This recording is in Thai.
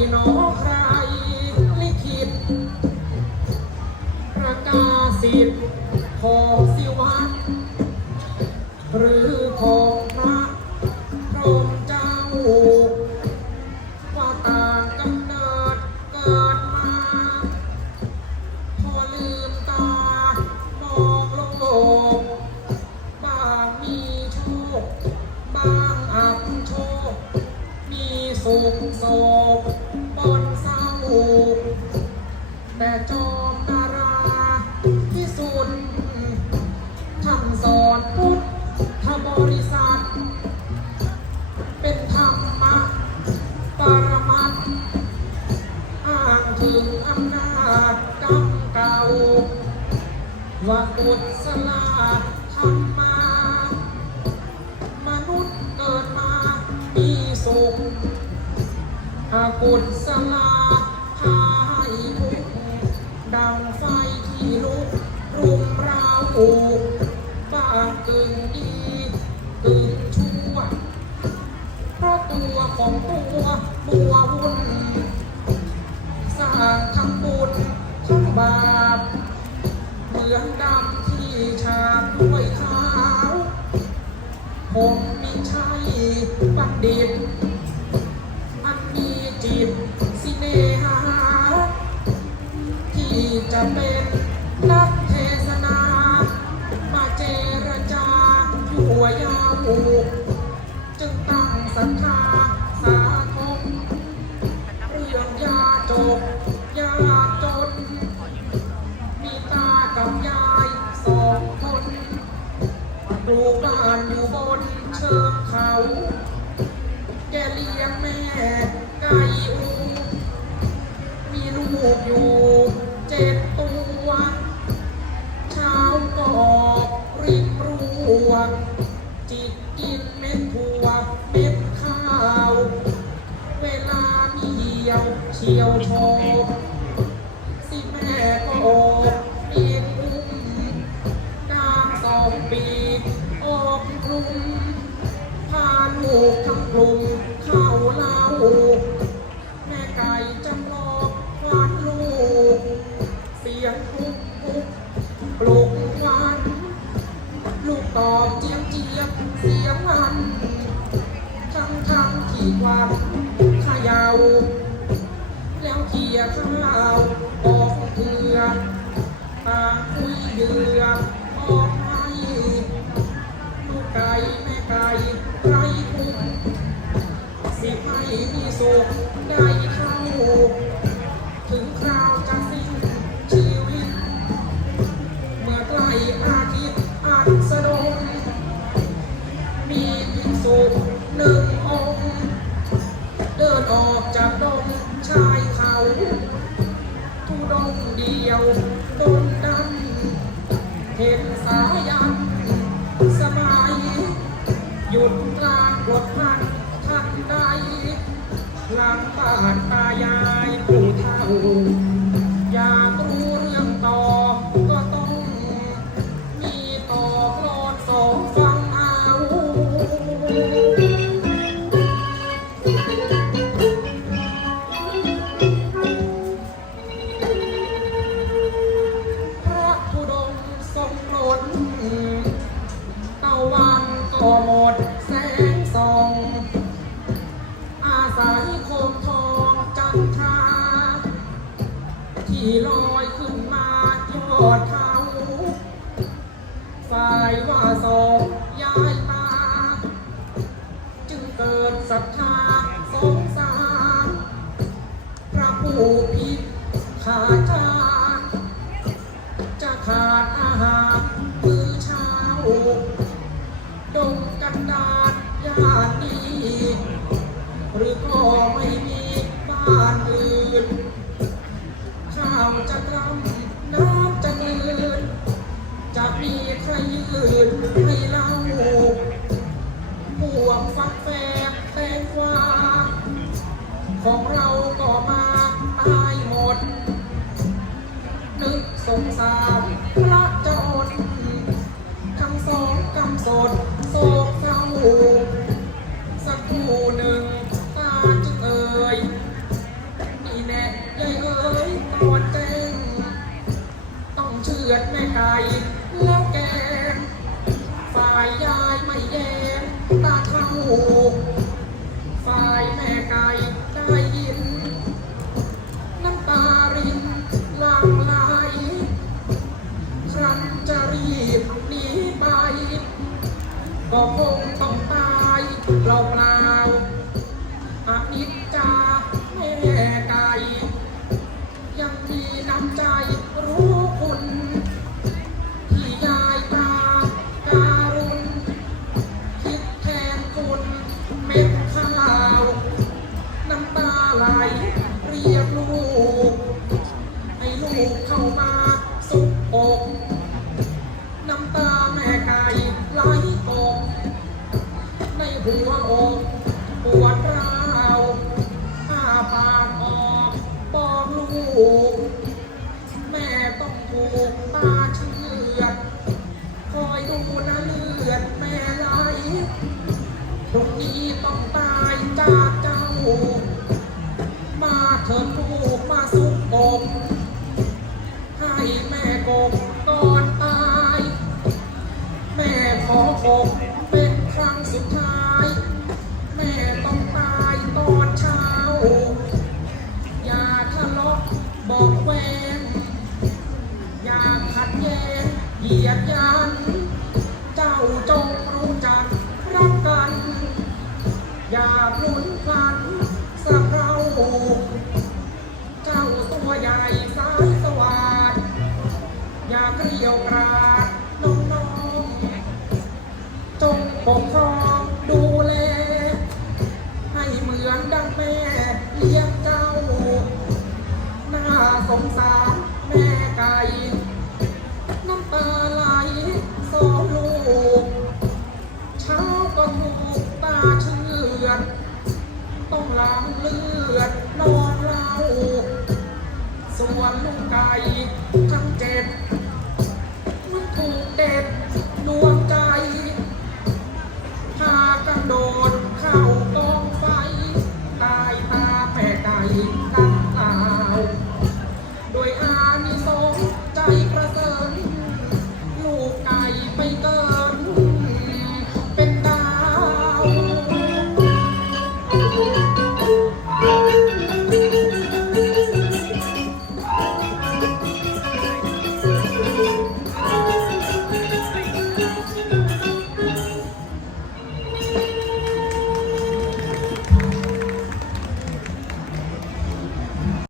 ว่าใครหนอใครลิขิตประกาศสิทธิ์ของสิวัตรหรือของ ว่ากุศลธรรมามนุษย์เกิดมามีสุขอากุศลาพาให้ทุกดังไฟที่ลุกรุมราวบ้างกึ่งดีกึ่งชั่วเพราะตัวของตัว เรืองดำที่ฉาบด้วยขาว ผมมีชัยบัณฑิตอันมีจิตสิเนหา ที่จะเป็นนักเทศนา มาเจรจาอยู่ยาว ปลูกบ้านอยู่บนเชิงเขา แกเลี้ยงแม่ไก่อูมีลูกอยู่เจ็ดตัวเช้าก็อริมรั้วจิกกินเม็ดถั่วเม็ดข้าว เวลามีเหี่ยวเฉียวโชก กทั้งกลุ่มเข้าเล่าแม่ไก่จำลองควันลูก เสียงคุกคุกปลุกควันลูกตอบเจียมเจียบเสียงมันทั้งทั้งที่ควันขยาวแล้วเขี่ยข้าว ทางบ้านตายายปู่เฒ่า ลอยขึ้นมายอดเขาสายว่าสองยายตาจึงเกิดศรัทธาสงสาร พระผู้ผิดขาด จะกล้ำน้ำจะเลืนจะมีใครยืนให้เล่าพวกฟักแฟกแตงกวาของเราก็มาตายหมด นึกสงสารพระเจ้าอดทั้งสองกำสดโศกเศร้าสักครู่หนึ่ง ดือดแม่ไก่แล้วแกงฝ่ายยายไม่แยมตาเข้าฝ่ายแม่ไก่ได้ยิน น้ำตารินลางลายครั้นจะรีบหนีไป ก็คงต้องตายเปล่าๆอนิจจา หัวอกปวดร้าวอ้าปากออกบอกลูก แม่ต้องถูกตาเชือคอยดูนะเลือดแม่ไหลตรงนี้ต้องตายจากเจ้า มาเถิดลูมาสุกอกให้แม่กบก่อนตาย แม่ขอก นพลันสะเราเจ้าตัวใหญ่สายสวัสดอย่าเกลียวกราดน้องๆจงปกครองดูแล ให้เหมือนดังแม่เลี้ยงเจ้า น่าสงสารางเลือดนอนเล่าส่วนลูกไก่ทั้งเจ็บมันถูกเด็ด